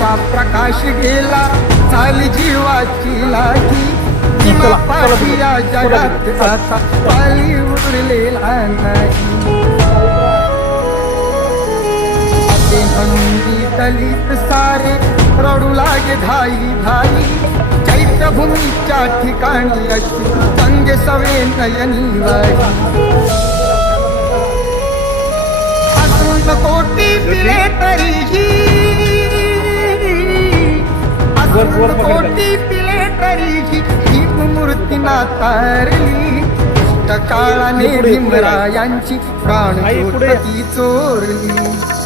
ज्योतीचा प्रकाश गेला झाली जीवाची लागी भीमापाशी या जगात आता पाली उरलेला नाही असे म्हणून दलित सारे रडू लागे धाई धाई चैत्यभूमीच्या ठिकाणी अशी गंगे सवे नयनी वाही कोटी पिले तरीही कोटी पिले तरीही ही मूर्ती नातारली काळाने भीमरायांची प्राण ती चोरली